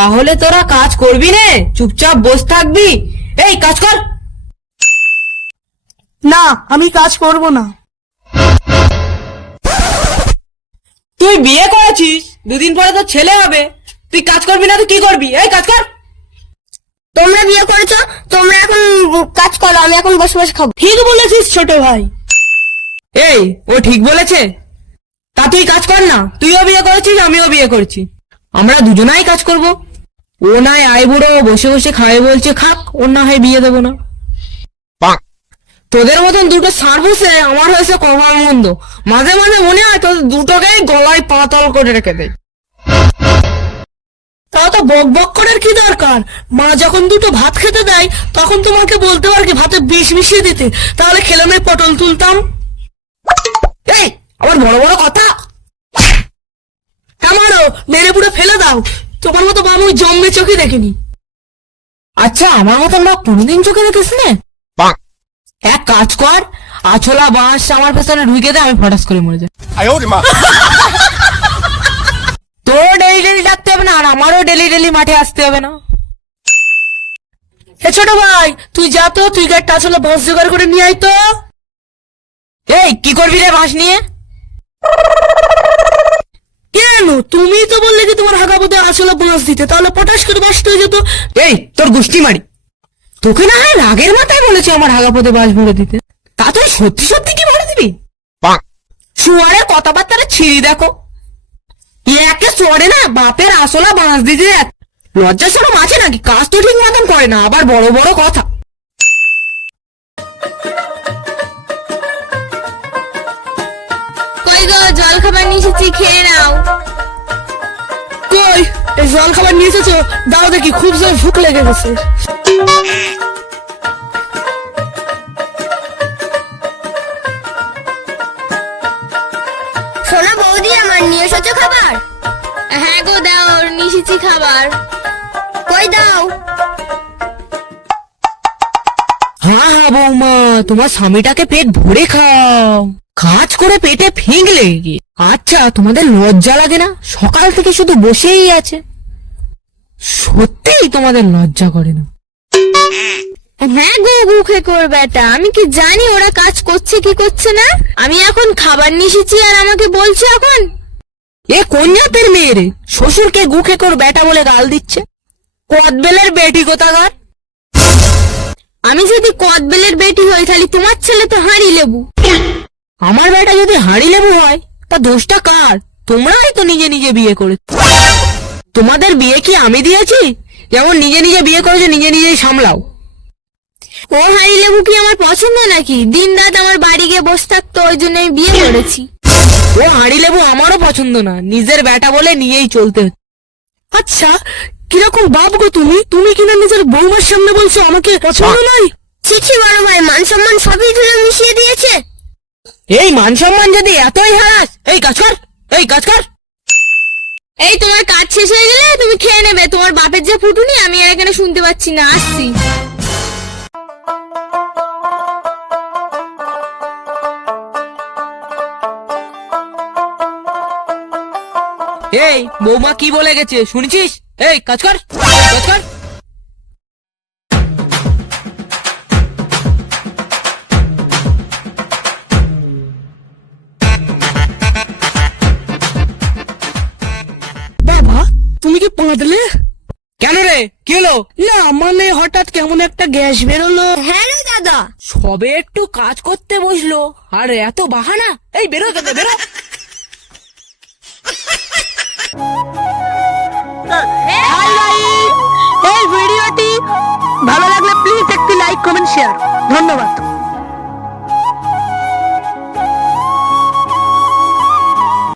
তাহলে তোরা কাজ করবি নে, চুপচাপ বস থাকবি? এই কাজ কর। না, আমি কাজ করব না। তুই বিয়ে করেছিস, দুদিন পরে তোর ছেলে হবে, তুই কাজ করবি না? তুই কি করবি? এই কাজ কর। তোমরা বিয়ে করেছো, তোমরা এখন কাজ করো, আমি এখন বসে বসে খাবো। ঠিক বলেছিস ছোট ভাই। এই, ও ঠিক বলেছে। তা তুই কাজ কর না, তুইও বিয়ে করেছিস, আমিও বিয়ে করছি, আমরা দুজনাই কাজ করব। ও নাই আই বুড়ো বসে বসে খাবে বলছে, খাক, ওর না হয় বিয়ে দেবো না। তোদের মতন দুটো ষাঁড় বসে আমার হয়েছে কপাল মন্দ। মাঝে মাঝে মনে হয় তোদের দুটোকেই গলায় পাতল করে রেখে দেয়। তা তো বক বক করার কি দরকার? মা যখন দুটো ভাত খেতে দেয় তখন তোমাকে বলতে পারি ভাতে বিষ মিশিয়ে দিতে, তাহলে খেলে আমি পটল তুলতাম। এই, আবার বড় বড় কথা। আমারও মেরে পুরো ফেলে দাও, তোমার মতো বাবু জম্মে চোখে দেখিনি। আচ্ছা, আমার মতন বা কোনদিন চোখে দেখিস না। এক কাজ কর, আছলা বাঁশ আমার পেছনে ঢুকে দে, আমি ফটাস করে মরে যাই। তোর ডেলি ডেলি ডাকতে হবে না, আর আমারও ডেলি ডেলি মাঠে আসতে হবে না। হে ছোট ভাই, তুই যা তো, তুই একটা আসলে বাঁশ জোগাড় করে নিয়ে আয় তো। এই, কি করবি রে বাঁশ নিয়ে? কেন? তুমি তো বললে যে তোমার হাগাপদে আসলে বাঁশ দিতে, তাহলে পটাশ করে বাঁশটা হয়ে যেত। এই, তোর গুষ্টি মারি। তোকে না হয় রাগের মাথায় বলেছি আমার হাগাপদে বাঁশ ভরে দিতে, তা তুই সত্যি সত্যি কি ভরে দিবি? শুয়ারের কথাবার্তাটা ছিঁড়ি দেখো। একে চড়ে না বাপের আসলা বাঁশ দিতে, লজ্জা শরম আছে নাকি? কাজ তো ঠিক মতন করে না, আবার বড় বড় কথা। কই গো, জল খাবার নিয়ে এসেছি, খেয়ে নাও। কই, এই জল খাবার নিয়ে এসেছো? দাও দেখি, খুব জোর ভুক লেগে গেছে। সোনা বৌদি, আমার নিয়ে এসেছো খাবার? হ্যাঁ গো, দাও, নিয়ে এসেছি খাবার। কই দাও। হ্যাঁ হ্যাঁ বৌমা, তোমার স্বামীটাকে পেট ভরে খাও, কাজ করে পেটে ফিংলে গিয়ে। আচ্ছা, তোমাদের লজ্জা লাগে না? সকাল থেকে শুধু বসেই আছে। সত্যিই তোমাদের লজ্জা করে না? হ্যাঁ গো, মুখে কর বেটা, আমি কি জানি ওরা কাজ করছে কি করছে না? আমি এখন খাবার নিয়ে এসেছি আর আমাকে বলছে এখন? এ কোন জাতের মেয়ে রে, শ্বশুরকে গুখে কর বেটা বলে গাল দিচ্ছে? কদবেলের বেটি কোথাকার। আমি যদি কদবেলের বেটি হই, তাহলে তোমার ছেলে তো হাঁড়ি লেবু। আমার বেটা যদি হাঁড়ি লেবু হয়, তা দোষটা কার? তোমরাই তো নিজে নিজে বিয়ে করেছো। তোমাদের বিয়ে কি আমি দিয়েছি? যেমন নিজে নিজে বিয়ে করেছো, নিজে নিজেই সামলাও। ও হাঁড়ি লেবু কি আমার পছন্দ নাকি? দিন রাত আমার বাড়ি গিয়ে বসে থাকতো, ওই জন্য আমি বিয়ে করেছি। ও হাঁড়ি লেবু আমারও পছন্দ না, নিজের বেটা বলে নিয়েই চলতে হচ্ছে। আচ্ছা, কিরকম বাপ গো তুমি? তুমি কিনা নিজের বৌমার সামনে বলছো আমাকে পছন্দ নয়? ছিছি বড় ভাই, মান সম্মান সবই ধুলো মিশিয়ে দিয়েছে। এই মান সম্মান যদি এতই হারাস, এই কাজ কর, এই কাজ কর। এই, তোমার কাজ শেষ হয়ে গেলে তুমি খেয়ে নেবে। তোমার বাপের যে ফুটুনি, আমি আর এখানে শুনতে পাচ্ছি না, আসছি। এই, বৌমা কি বলে গেছে শুনছিস? এই কাজ কর, কাজ কর। বাবা, তুমি কি পাঁদলে? কেন রে, কি হলো? না মানে হঠাৎ কেমন একটা গ্যাস বেরোলো। হ্যাঁ রে দাদা, সবে একটু কাজ করতে বসলো আর এত বাহানা। এই বেরো তোকে, বেরো। এই ভিডিওটি ভালো লাগলে প্লিজ একটি লাইক কমেন্ট শেয়ার। ধন্যবাদ।